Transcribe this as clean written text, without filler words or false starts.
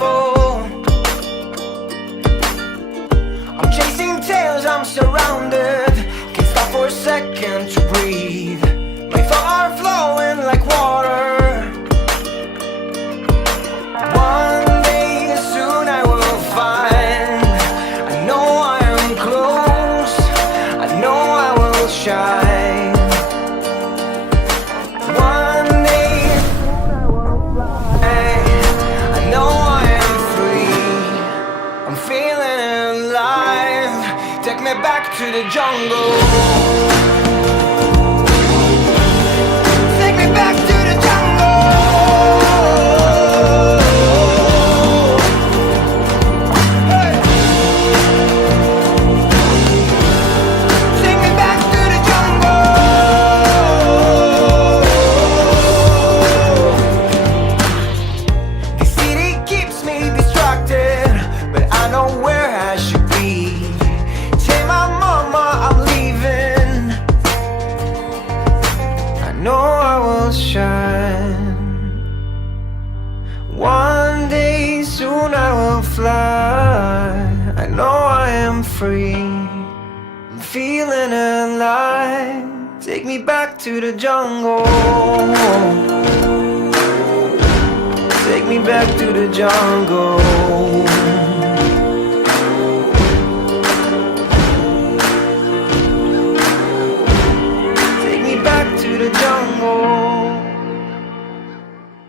level. I'm chasing tails, I'm surrounded. Can't stop for a second to breathe. My thoughts are flowing like water. One day soon I will find. I know I am close. I know I will shine. One day soon I will fly. I know I am free. I'm feeling alive. Take me back to the jungle. Take me back to the jungle. Hey. Take me back to the jungle. The city keeps me distracted, but I know where I should be. Tell my mama I'm leaving. I know I will shine. One day soon I will fly. I know I am free. I'm feeling alive. Take me back to the jungle. Take me back to the jungle.